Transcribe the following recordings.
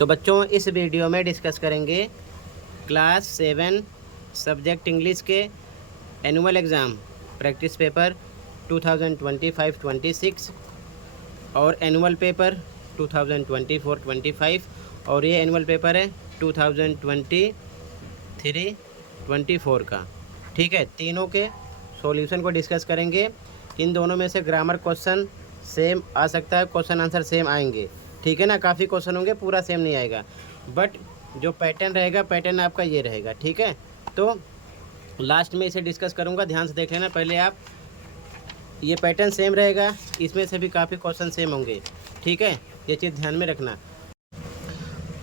तो बच्चों इस वीडियो में डिस्कस करेंगे क्लास 7 सब्जेक्ट इंग्लिश के एनुअल एग्ज़ाम प्रैक्टिस पेपर 2025-26 और एनुअल पेपर 2024-25 और ये एनुअल पेपर है 2023-24 का। ठीक है, तीनों के सॉल्यूशन को डिस्कस करेंगे। इन दोनों में से ग्रामर क्वेश्चन सेम आ सकता है, क्वेश्चन आंसर सेम आएंगे। ठीक है ना, काफ़ी क्वेश्चन होंगे, पूरा सेम नहीं आएगा, बट जो पैटर्न रहेगा पैटर्न आपका ये रहेगा। ठीक है, तो लास्ट में इसे डिस्कस करूँगा, ध्यान से देख लेना। पहले आप ये पैटर्न सेम रहेगा, इसमें से भी काफ़ी क्वेश्चन सेम होंगे। ठीक है, ये चीज़ ध्यान में रखना।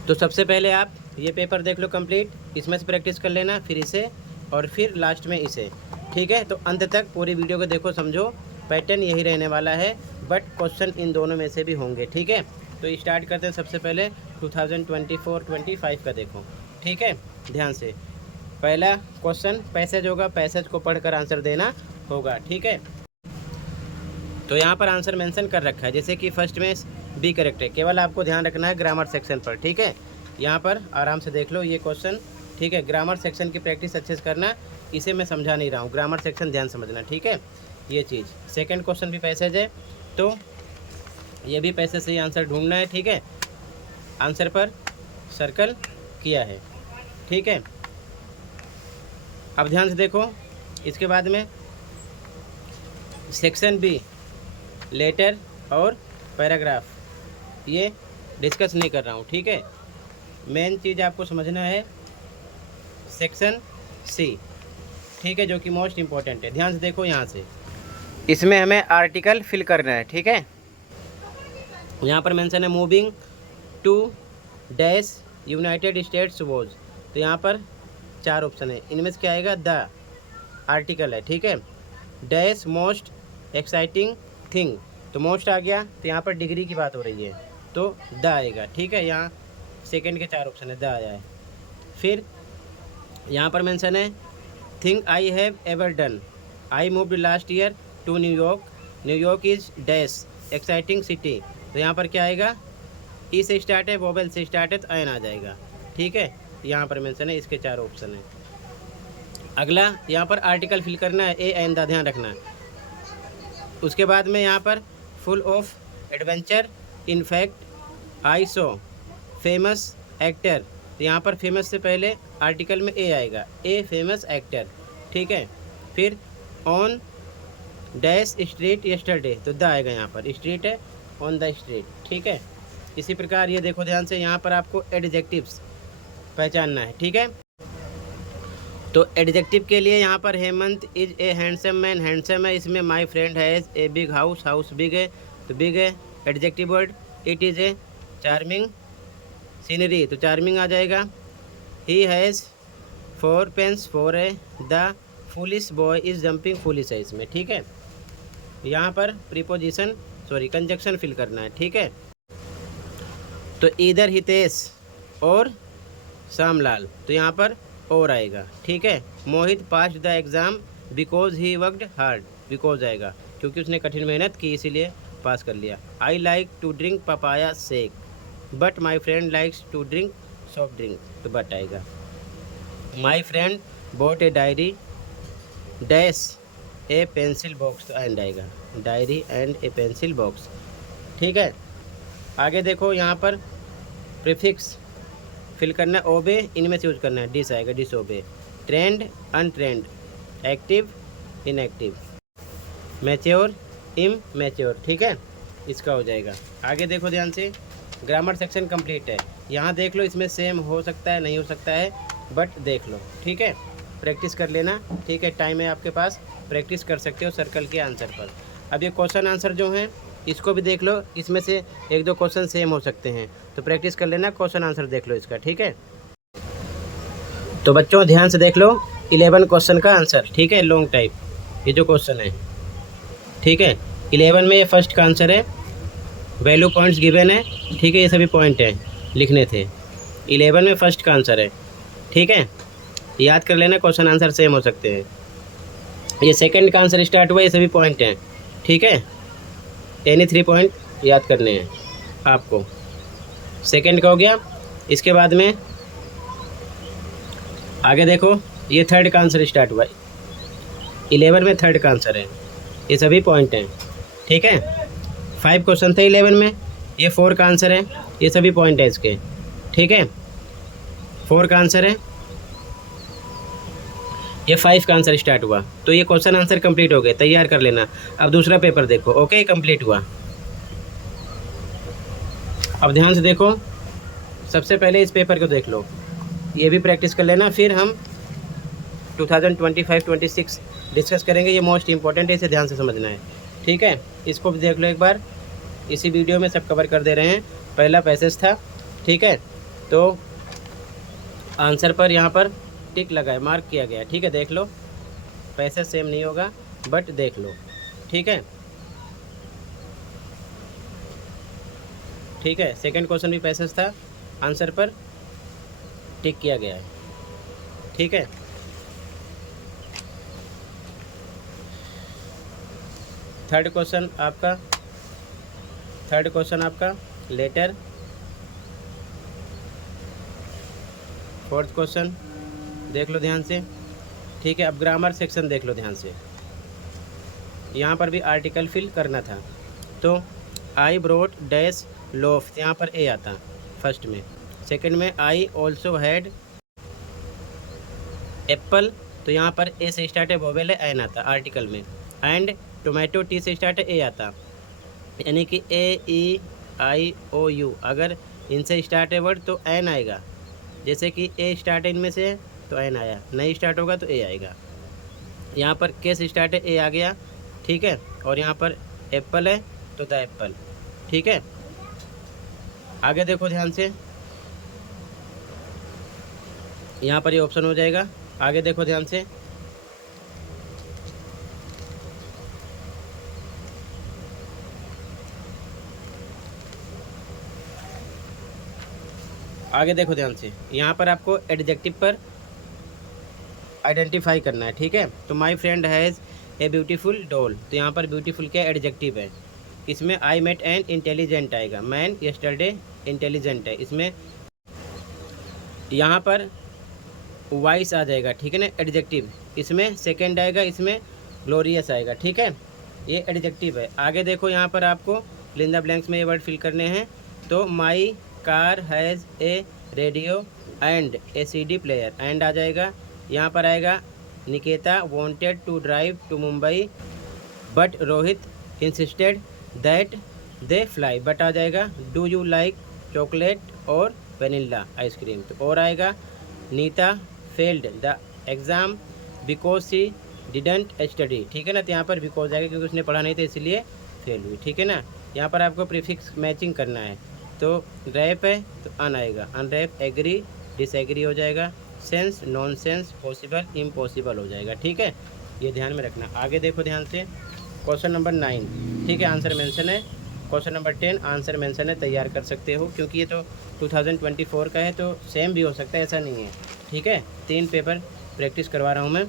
तो सबसे पहले आप ये पेपर देख लो कंप्लीट, इसमें से प्रैक्टिस कर लेना, फिर इसे और फिर लास्ट में इसे। ठीक है, तो अंत तक पूरी वीडियो को देखो, समझो। पैटर्न यही रहने वाला है, बट क्वेश्चन इन दोनों में से भी होंगे। ठीक है, तो स्टार्ट करते हैं। सबसे पहले 2024-25 का देखो। ठीक है, ध्यान से। पहला क्वेश्चन पैसेज होगा, पैसेज को पढ़कर आंसर देना होगा। ठीक है, तो यहाँ पर आंसर मेंशन कर रखा है, जैसे कि फर्स्ट में बी करेक्ट है, केवल आपको ध्यान रखना है ग्रामर सेक्शन पर। ठीक है, यहाँ पर आराम से देख लो ये क्वेश्चन। ठीक है, ग्रामर सेक्शन की प्रैक्टिस अच्छे से करना, इसे मैं समझा नहीं रहा हूँ, ग्रामर सेक्शन ध्यान समझना। ठीक है, ये चीज़। सेकंड क्वेश्चन भी पैसेज है, तो ये भी पैसेज से ही आंसर ढूंढना है। ठीक है, आंसर पर सर्कल किया है। ठीक है, अब ध्यान से देखो, इसके बाद में सेक्शन बी लेटर और पैराग्राफ, ये डिस्कस नहीं कर रहा हूँ। ठीक है, मेन चीज़ आपको समझना है सेक्शन सी। ठीक है, जो कि मोस्ट इम्पॉर्टेंट है। ध्यान से देखो, यहाँ से इसमें हमें आर्टिकल फिल करना है। ठीक है, यहाँ पर मेंशन है moving to dash United States was, तो यहाँ पर 4 ऑप्शन है, इनमें से क्या आएगा? द आर्टिकल है। ठीक है, डैश मोस्ट एक्साइटिंग थिंग, तो मोस्ट आ गया, तो यहाँ पर डिग्री की बात हो रही है, तो द आएगा। ठीक है, यहाँ सेकंड के 4 ऑप्शन है, द आया है। फिर यहाँ पर मेंशन है thing I have ever done, I moved last year to New York, New York is dash exciting city, तो यहाँ पर क्या आएगा? ई से स्टार्ट है, वोवेल से स्टार्ट है, तो एन आ जाएगा। ठीक है, यहाँ पर मेंशन है, इसके 4 ऑप्शन है। अगला यहाँ पर आर्टिकल फिल करना है, ए एन द, ध्यान रखना। उसके बाद में यहाँ पर full of adventure, in fact I so famous actor, तो यहाँ पर फेमस से पहले आर्टिकल में ए आएगा, ए फेमस एक्टर। ठीक है, फिर ऑन डैश स्ट्रीट यस्टरडे, तो द आएगा, यहाँ पर स्ट्रीट है, ऑन द स्ट्रीट। ठीक है, इसी प्रकार ये देखो ध्यान से, यहाँ पर आपको एडजेक्टिव्स पहचानना है। ठीक है, तो एडजेक्टिव के लिए यहाँ पर Hemant is a handsome man, handsome है, इसमें my friend has a big house, house big है, तो बिग है adjective word. It is a charming scenery, तो चार्मिंग आ जाएगा। ही हैज़ 4 पेन्स, 4 है। The foolish boy is jumping, foolish है इसमें। ठीक है, यहाँ पर प्रीपोजिशन कंजक्शन फिल करना है। ठीक है, तो इधर हितेश और श्यामलाल, तो यहाँ पर और आएगा। ठीक है, Mohit pass the exam because he worked hard, because आएगा क्योंकि उसने कठिन मेहनत की, इसीलिए पास कर लिया। I like to drink papaya shake, but my friend likes to drink soft drink, तो बट आएगा। My friend bought a diary dash a pencil box, तो एंड आएगा, diary and a pencil box. ठीक है, आगे देखो, यहाँ पर प्रीफिक्स फिल करना है, ओबे इनमें से यूज करना है, डिस आएगा, disobey. Trained untrained, active inactive, mature immature. ठीक है, इसका हो जाएगा। आगे देखो ध्यान से, ग्रामर सेक्शन कंप्लीट है। यहाँ देख लो, इसमें सेम हो सकता है, नहीं हो सकता है, बट देख लो। ठीक है, प्रैक्टिस कर लेना। ठीक है, टाइम है आपके पास, प्रैक्टिस कर सकते हो सर्कल के आंसर पर। अब ये क्वेश्चन आंसर जो हैं इसको भी देख लो, इसमें से 1-2 क्वेश्चन सेम हो सकते हैं, तो प्रैक्टिस कर लेना, क्वेश्चन आंसर देख लो इसका। ठीक है, तो बच्चों ध्यान से देख लो 11 क्वेश्चन का आंसर। ठीक है, लॉन्ग टाइप ये जो क्वेश्चन है। ठीक है, 11 में ये फर्स्ट का आंसर है, वैल्यू पॉइंट्स गिवन है। ठीक है, ये सभी पॉइंट हैं, लिखने थे। 11 में फर्स्ट का आंसर है। ठीक है, याद कर लेना, क्वेश्चन आंसर सेम हो सकते हैं। ये सेकंड का आंसर स्टार्ट हुआ, ये सभी पॉइंट हैं। ठीक है, एनी 3 पॉइंट याद करने हैं आपको। सेकंड का हो गया, इसके बाद में आगे देखो, ये थर्ड का आंसर स्टार्ट हुआ। 11 में थर्ड का आंसर है, ये सभी पॉइंट हैं, ठीक है। 5 क्वेश्चन थे 11 में, ये 4 का आंसर है, ये सभी पॉइंट है इसके, ठीक है। 4 का आंसर है, ये 5 का आंसर स्टार्ट हुआ। तो ये क्वेश्चन आंसर कंप्लीट हो गए, तैयार कर लेना। अब दूसरा पेपर देखो। ओके, कंप्लीट हुआ। अब ध्यान से देखो, सबसे पहले इस पेपर को देख लो, ये भी प्रैक्टिस कर लेना, फिर हम 2025-26 डिस्कस करेंगे। ये मोस्ट इंपॉर्टेंट है, इसे ध्यान से समझना है, ठीक है। इसको भी देख लो एक बार, इसी वीडियो में सब कवर कर दे रहे हैं। पहला पैसेज था, ठीक है, तो आंसर पर यहाँ पर टिक लगा है, मार्क किया गया, ठीक है। देख लो, पैसेज सेम नहीं होगा बट देख लो, ठीक है, ठीक है। सेकंड क्वेश्चन भी पैसेज था, आंसर पर टिक किया गया है, ठीक है। थर्ड क्वेश्चन आपका लेटर। फोर्थ क्वेश्चन देख लो ध्यान से, ठीक है। अब ग्रामर सेक्शन देख लो ध्यान से, यहाँ पर भी आर्टिकल फिल करना था। तो आई ब्रोट डैश लोफ, यहाँ पर ए आता फर्स्ट में। सेकंड में आई ऑल्सो हैड एप्पल, तो यहाँ पर ए से स्टार्ट है, वोवेल है, एन आता आर्टिकल में। एंड टोमेटो, टी से स्टार्ट है, ए आता, यानी कि ए ई आई ओ यू, अगर इनसे स्टार्ट है वर्ड तो एन आएगा। जैसे कि ए स्टार्ट है इनमें से तो एन आया, नहीं स्टार्ट होगा तो ए आएगा। यहाँ पर के से स्टार्ट है, ए आ गया, ठीक है। और यहाँ पर एप्पल है तो द एप्पल, ठीक है। आगे देखो ध्यान से, यहाँ पर ये ऑप्शन हो जाएगा। आगे देखो ध्यान से, आगे देखो ध्यान से, यहाँ पर आपको एडजेक्टिव पर आइडेंटिफाई करना है, ठीक है। तो my friend has a beautiful doll, तो यहाँ पर ब्यूटीफुल क्या एडजेक्टिव है। इसमें आई मेट एन इंटेलिजेंट आएगा, मैन यस्टरडे इंटेलिजेंट है, इसमें यहाँ पर वाइस आ जाएगा, ठीक है ना, एडजेक्टिव। इसमें सेकेंड आएगा, इसमें ग्लोरियस आएगा, ठीक है, ये एडजेक्टिव है। आगे देखो, यहाँ पर आपको फिल इन द ब्लैंक्स में ये वर्ड फिल करने हैं। तो my car has a radio and a CD player, and आ जाएगा। यहाँ पर आएगा Niketa wanted to drive to Mumbai but Rohit insisted that they fly, but आ जाएगा। Do you like chocolate or vanilla ice cream, तो और आएगा। Neeta failed the exam because she didn't study, ठीक है ना, तो यहाँ पर बिकॉज आएगा क्योंकि उसने पढ़ा नहीं था इसलिए फेल हुई, ठीक है ना। यहाँ पर आपको प्रीफिक्स मैचिंग करना है। तो रैप है तो अन आएगा, अनरैप, एग्री डिसएग्री हो जाएगा, सेंस नॉनसेंस, पॉसिबल इम्पॉसिबल हो जाएगा, ठीक है, ये ध्यान में रखना। आगे देखो ध्यान से, क्वेश्चन नंबर 9, ठीक है, आंसर मेंशन है। क्वेश्चन नंबर 10 आंसर मेंशन है, तैयार कर सकते हो, क्योंकि ये तो 2024 का है, तो सेम भी हो सकता है, ऐसा नहीं है, ठीक है। 3 पेपर प्रैक्टिस करवा रहा हूँ मैं,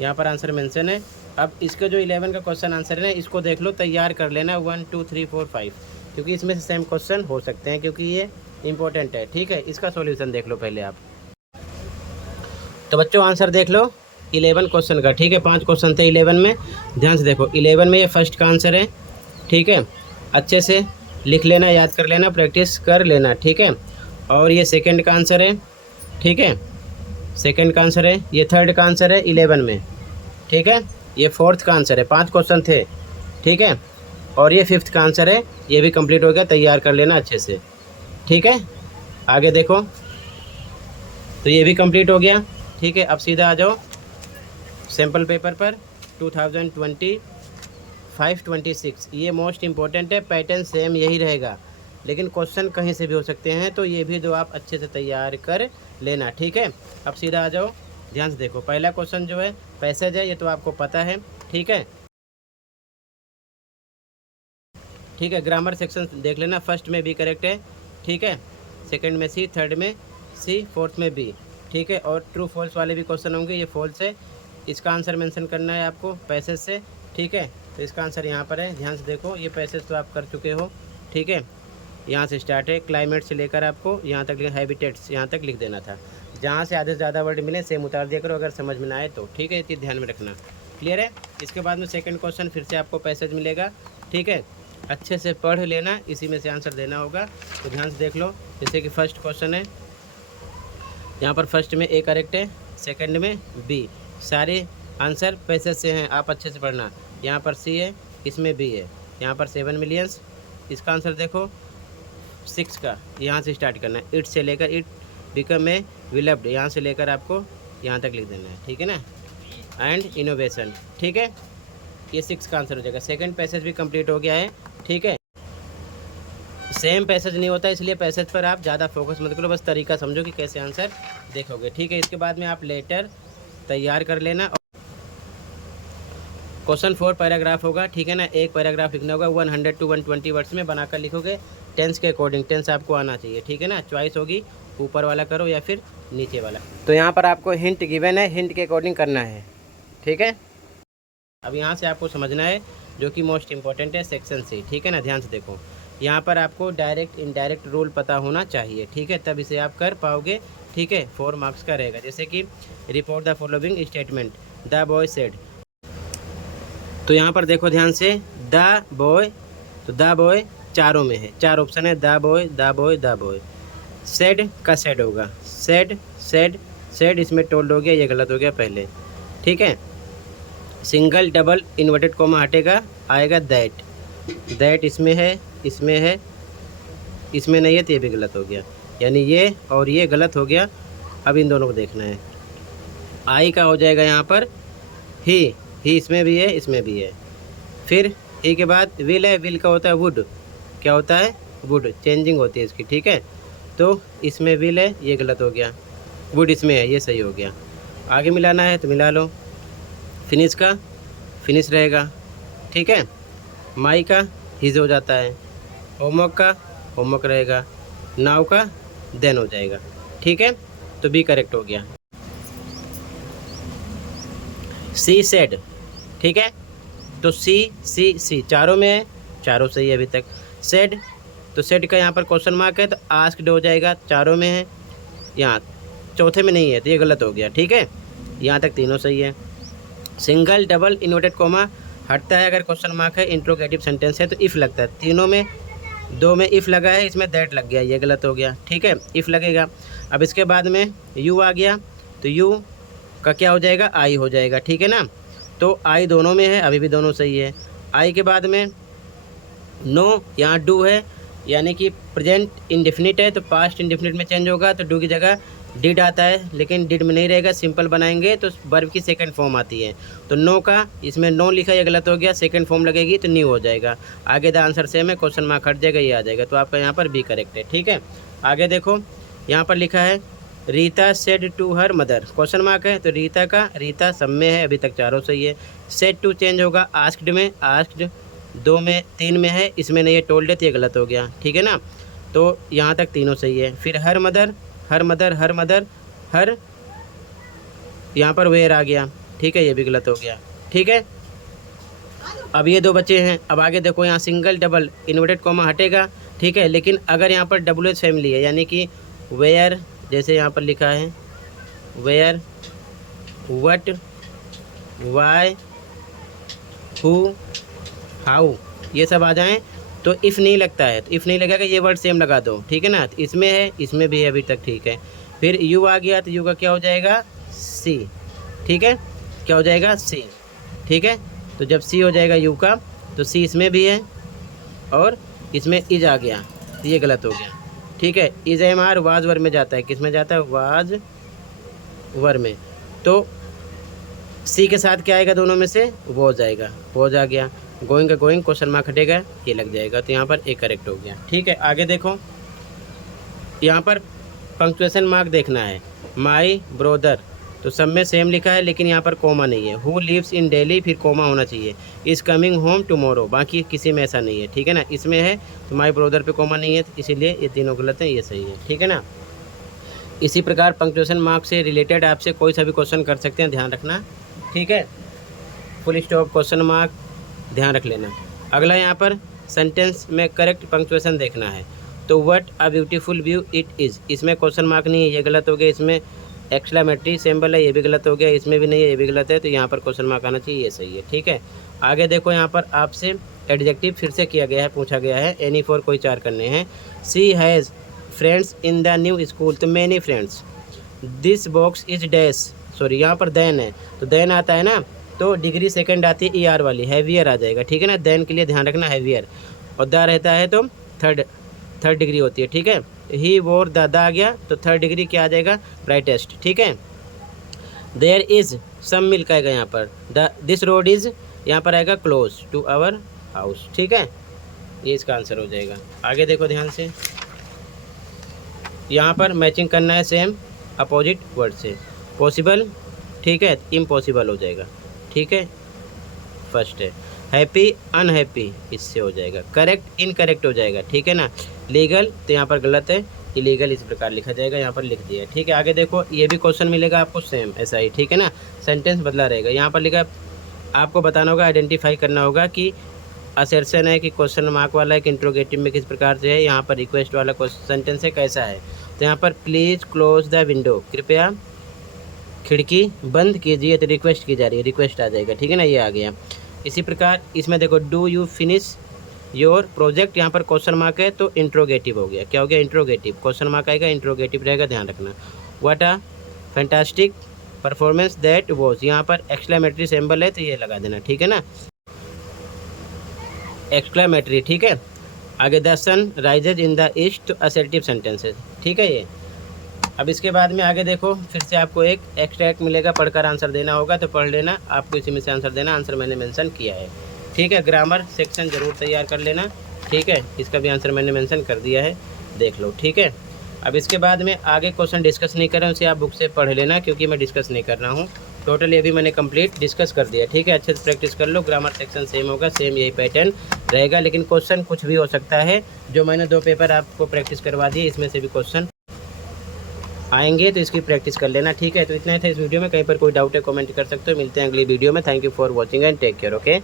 यहाँ पर आंसर मेंशन है। अब इसका जो 11 का क्वेश्चन आंसर है ना, इसको देख लो, तैयार कर लेना 1 2 3 4 5, क्योंकि इसमें से सेम क्वेश्चन हो सकते हैं, क्योंकि ये इंपॉर्टेंट है, ठीक है। इसका सॉल्यूशन देख लो पहले आप। तो बच्चों आंसर देख लो 11 क्वेश्चन का, ठीक है। 5 क्वेश्चन थे 11 में, ध्यान से देखो। 11 में ये फर्स्ट का आंसर है, ठीक है, अच्छे से लिख लेना, याद कर लेना, प्रैक्टिस कर लेना, ठीक है। और ये सेकंड का आंसर है, ठीक है, सेकंड का आंसर है। ये थर्ड का आंसर है 11 में, ठीक है। ये फोर्थ का आंसर है, 5 क्वेश्चन थे, ठीक है। और ये फिफ्थ का आंसर है, ये भी कंप्लीट हो गया, तैयार कर लेना अच्छे से, ठीक है। आगे देखो, तो ये भी कंप्लीट हो गया, ठीक है। अब सीधा आ जाओ सैम्पल पेपर पर 2025-26, ये मोस्ट इम्पोर्टेंट है, पैटर्न सेम यही रहेगा, लेकिन क्वेश्चन कहीं से भी हो सकते हैं, तो ये भी दो आप अच्छे से तैयार कर लेना, ठीक है। अब सीधा आ जाओ, ध्यान से देखो। पहला क्वेश्चन जो है पैसेज है, ये तो आपको पता है, ठीक है, ठीक है। ग्रामर सेक्शन देख लेना, फर्स्ट में बी करेक्ट है, ठीक है, सेकंड में सी, थर्ड में सी, फोर्थ में बी, ठीक है। और ट्रू फॉल्स वाले भी क्वेश्चन होंगे, ये फॉल्स है, इसका आंसर मेंशन करना है आपको पैसेज से, ठीक है। तो इसका आंसर यहाँ पर है, ध्यान से देखो, ये पैसेज तो आप कर चुके हो, ठीक है। यहाँ से स्टार्ट है, क्लाइमेट से लेकर आपको यहाँ तक हैबिटेट्स यहाँ तक लिख देना था। जहाँ से आधे से ज़्यादा वर्ड मिले सेम उतार दिया करो, अगर समझ में ना आए तो, ठीक है। ये चीज़ ध्यान में रखना, क्लियर है। इसके बाद में सेकंड क्वेश्चन फिर से आपको पैसेज मिलेगा, ठीक है। अच्छे से पढ़ लेना, इसी में से आंसर देना होगा, तो ध्यान से देख लो। जैसे कि फर्स्ट क्वेश्चन है, यहाँ पर फर्स्ट में ए करेक्ट है, सेकंड में बी, सारे आंसर पैसेज से हैं, आप अच्छे से पढ़ना। यहाँ पर सी है, इसमें बी है। यहाँ पर 7 मिलियंस, इसका आंसर देखो 6 का, यहाँ से स्टार्ट करना है। इट से लेकर इट बिकम ए विलव्ड, यहाँ से लेकर आपको यहाँ तक लिख देना है, ठीक है ना। एंड इनोवेशन, ठीक है। ये 6 का आंसर हो जाएगा। सेकंड पैसेज भी कंप्लीट हो गया है, ठीक है। सेम पैसेज नहीं होता, इसलिए पैसेज पर आप ज़्यादा फोकस मत करो, बस तरीका समझो कि कैसे आंसर देखोगे, ठीक है। इसके बाद में आप लेटर तैयार कर लेना। क्वेश्चन 4 पैराग्राफ होगा, ठीक है ना। एक पैराग्राफ लिखना होगा, 100 to 120 वर्ड्स में बनाकर लिखोगे। टेंस के अकॉर्डिंग, टेंस आपको आना चाहिए, ठीक है ना। चॉइस होगी ऊपर वाला करो या फिर नीचे वाला। तो यहाँ पर आपको हिंट गिवन है, हिंट के अकॉर्डिंग करना है, ठीक है। अब यहाँ से आपको समझना है जो कि मोस्ट इम्पॉर्टेंट है, सेक्शन सी, ठीक है ना। ध्यान से देखो, यहाँ पर आपको डायरेक्ट इनडायरेक्ट रूल पता होना चाहिए, ठीक है, तब इसे आप कर पाओगे, ठीक है। 4 मार्क्स का रहेगा। जैसे कि report the following statement, the boy said. तो यहाँ पर देखो ध्यान से, द बॉय, तो द बॉय चारों में है, 4 ऑप्शन है, the boy, the boy, the boy. Said का सेड होगा, सेड सेड सेड, इसमें टोल्ड हो गया, ये गलत हो गया पहले, ठीक है। सिंगल डबल इन्वर्टेड कोमा हटेगा, आएगा दैट, दैट इसमें है, इसमें है, इसमें नहीं है, तो ये भी गलत हो गया, यानी ये और ये गलत हो गया। अब इन दोनों को देखना है। आई का हो जाएगा यहाँ पर ही इसमें भी है, इसमें भी है। फिर ही के बाद विल है, विल का होता है वुड, क्या होता है वुड, चेंजिंग होती है इसकी, ठीक है। तो इसमें विल है, ये गलत हो गया, वुड इसमें है, ये सही हो गया। आगे मिलाना है तो मिला लो। फिनिश का फिनिश रहेगा, ठीक है। माई का हिज हो जाता है, होमवर्क का होमवर्क रहेगा, नाउ का देन हो जाएगा, ठीक है। तो बी करेक्ट हो गया। सी सेड, ठीक है। तो सी चारों में है, चारों सही है अभी तक। सेड, तो सेड का यहाँ पर क्वेश्चन मार्क है, तो आस्क्ड हो जाएगा, चारों में है, यहाँ चौथे में नहीं है, तो ये गलत हो गया, ठीक है। यहाँ तक तीनों सही है। सिंगल डबल इन्वर्टेड कोमा हटता है अगर क्वेश्चन मार्क है, इंट्रोगेटिव सेंटेंस है तो इफ़ लगता है। तीनों में, 2 में इफ़ लगा है, इसमें दैट लग गया, ये गलत हो गया, ठीक है। इफ़ लगेगा। अब इसके बाद में यू आ गया, तो यू का क्या हो जाएगा, आई हो जाएगा, ठीक है ना। तो आई दोनों में है, अभी भी दोनों सही है। आई के बाद में नो, यहाँ डू है, यानी कि प्रेजेंट इंडेफिनिट है, तो पास्ट इंडेफिनिट में चेंज होगा, तो डू की जगह डिड आता है, लेकिन डिड में नहीं रहेगा, सिंपल बनाएंगे तो वर्ब की सेकंड फॉर्म आती है। तो नो का, इसमें नो लिखा, ये गलत हो गया, सेकंड फॉर्म लगेगी तो न्यू हो जाएगा। आगे द आंसर सेम है, क्वेश्चन मार्क हट जाएगा, ये आ जाएगा, तो आपका यहाँ पर बी करेक्ट है, ठीक है। आगे देखो, यहाँ पर लिखा है Rita said to her mother, question mark है, तो रीता का, रीता सब में है, अभी तक चारों सही है। सेड टू चेंज होगा आस्क्ड में, आस्क्ड 2 में 3 में है, इसमें नहीं है, टोल्ड है, तो ये गलत हो गया, ठीक है ना। तो यहाँ तक तीनों सही है। फिर her mother, her mother, her mother, her, यहाँ पर वेयर आ गया, ठीक है, ये भी गलत हो गया, ठीक है। अब ये 2 बचे हैं। अब आगे देखो, यहाँ सिंगल डबल इन्वर्टेड कोमा हटेगा, ठीक है, लेकिन अगर यहाँ पर WH फैमिली है, यानी कि वेयर, जैसे यहाँ पर लिखा है where, what, why, who, how, ये सब आ जाएं तो इफ़ नहीं लगता है, तो इफ़ नहीं लगेगा, ये वर्ड सेम लगा दो, ठीक है ना। तो इसमें है, इसमें भी है, अभी तक ठीक है। फिर यू आ गया, तो यू का क्या हो जाएगा, सी, ठीक है, क्या हो जाएगा, सी, ठीक है। तो जब सी हो जाएगा यू का, तो सी इसमें भी है और इसमें इज आ गया, तो ये गलत हो गया, ठीक है। Is am are was were में जाता है, किस में जाता है, वाज वर में। तो सी के साथ क्या आएगा, दोनों में से वो हो जाएगा, वॉज आ गया। गोइंग का गोइंग, क्वेश्चन मार्क हटेगा, ये लग जाएगा, तो यहाँ पर एक करेक्ट हो गया, ठीक है। आगे देखो, यहाँ पर पंक्चुएशन मार्क देखना है। माई ब्रोदर, तो सब में सेम लिखा है, लेकिन यहाँ पर कोमा नहीं है। हु लिव्स इन दिल्ली, फिर कोमा होना चाहिए। इज़ कमिंग होम टुमारो, बाकी किसी में ऐसा नहीं है, ठीक है ना। इसमें है तो माई ब्रोदर पे कोमा नहीं है, तो इसीलिए ये तीनों गलत हैं, ये सही है, ठीक है ना। इसी प्रकार पंक्चुएशन मार्क से रिलेटेड आपसे कोई सा भी क्वेश्चन कर सकते हैं, ध्यान रखना, ठीक है। फुल स्टॉप, क्वेश्चन मार्क, ध्यान रख लेना। अगला यहाँ पर सेंटेंस में करेक्ट पंक्चुएशन देखना है। तो what a beautiful view it is, इसमें क्वेश्चन मार्क नहीं है, ये गलत हो गया। इसमें एक्सक्लेमेटरी सिंबल है, ये भी गलत हो गया। इसमें भी नहीं है, ये भी गलत है। तो यहाँ पर क्वेश्चन मार्क आना चाहिए, ये सही है। ठीक है, आगे देखो, यहाँ पर आपसे एडजेक्टिव फिर से किया गया है, पूछा गया है। एनी फॉर कोई 4 करने हैं। She has friends in the new school, तो many friends. This box is dash, sorry यहाँ पर देन है, तो देन आता है ना, तो डिग्री सेकंड आती है ER वाली, हैवियर आ जाएगा। ठीक है ना, देन के लिए ध्यान रखना, हैवियर। और द रहता है तो थर्ड डिग्री होती है। ठीक है, ही वोर द आ गया तो थर्ड डिग्री क्या आ जाएगा, ब्राइटेस्ट। ठीक है, देयर इज़ सम मिल्क आएगा यहाँ पर। दिस रोड इज़ यहाँ पर आएगा क्लोज टू आवर हाउस। ठीक है, ये इसका आंसर हो जाएगा। आगे देखो ध्यान से, यहाँ पर मैचिंग करना है सेम अपोजिट वर्ड से। पॉसिबल, ठीक है, इम्पॉसिबल हो जाएगा। ठीक है, फर्स्ट है। हैप्पी अनहैप्पी, इससे हो जाएगा। करेक्ट इनकरेक्ट हो जाएगा। ठीक है ना, लीगल तो यहाँ पर गलत है, इलीगल इस प्रकार लिखा जाएगा, यहाँ पर लिख दिया है। ठीक है, आगे देखो, ये भी क्वेश्चन मिलेगा आपको सेम ऐसा ही। ठीक है ना, सेंटेंस बदला रहेगा। यहाँ पर लिखा, आपको बताना होगा, आइडेंटिफाई करना होगा कि असर्शन है कि क्वेश्चन मार्क वाला है कि इंट्रोगेटिव में किस प्रकार से है। यहाँ पर रिक्वेस्ट वाला सेंटेंस है, कैसा है। तो यहाँ पर प्लीज़ क्लोज द विंडो, कृपया खिड़की बंद कीजिए, तो रिक्वेस्ट की जा रही है, रिक्वेस्ट आ जाएगा। ठीक है ना, ये आ गया। इसी प्रकार इसमें देखो, do you finish your project, यहाँ पर क्वेश्चन मार्क है तो इंट्रोगेटिव हो गया। क्या हो गया, इंट्रोगेटिव। क्वेश्चन मार्क आएगा, इंट्रोगेटिव रहेगा, ध्यान रखना। What a fantastic performance that was, यहाँ पर एक्सक्लेमेटरी सिंबल है तो ये लगा देना। ठीक है ना, एक्सक्लेमेटरी। ठीक है, आगे the sun rises in the east, तो असर्टिव सेंटेंसेस। ठीक है ये। अब इसके बाद में आगे देखो, फिर से आपको एक एक्सट्रैक्ट मिलेगा, पढ़कर आंसर देना होगा, तो पढ़ लेना, आपको इसी में से आंसर देना। आंसर मैंने मेंशन किया है। ठीक है, ग्रामर सेक्शन ज़रूर तैयार कर लेना। ठीक है, इसका भी आंसर मैंने मेंशन कर दिया है, देख लो। ठीक है, अब इसके बाद में आगे क्वेश्चन डिस्कस नहीं कर रहा हूँ, उसे आप बुक से पढ़ लेना, क्योंकि मैं डिस्कस नहीं कर रहा हूँ। टोटली अभी मैंने कंप्लीट डिस्कस कर दिया। ठीक है, अच्छे से प्रैक्टिस कर लो। ग्रामर सेक्शन सेम होगा, सेम यही पैटर्न रहेगा, लेकिन क्वेश्चन कुछ भी हो सकता है। जो मैंने 2 पेपर आपको प्रैक्टिस करवा दिए, इसमें से भी क्वेश्चन आएंगे, तो इसकी प्रैक्टिस कर लेना। ठीक है, तो इतना ही था इस वीडियो में। कहीं पर कोई डाउट है कमेंट कर सकते हो। मिलते हैं अगली वीडियो में। Thank you for watching and take care. Okay.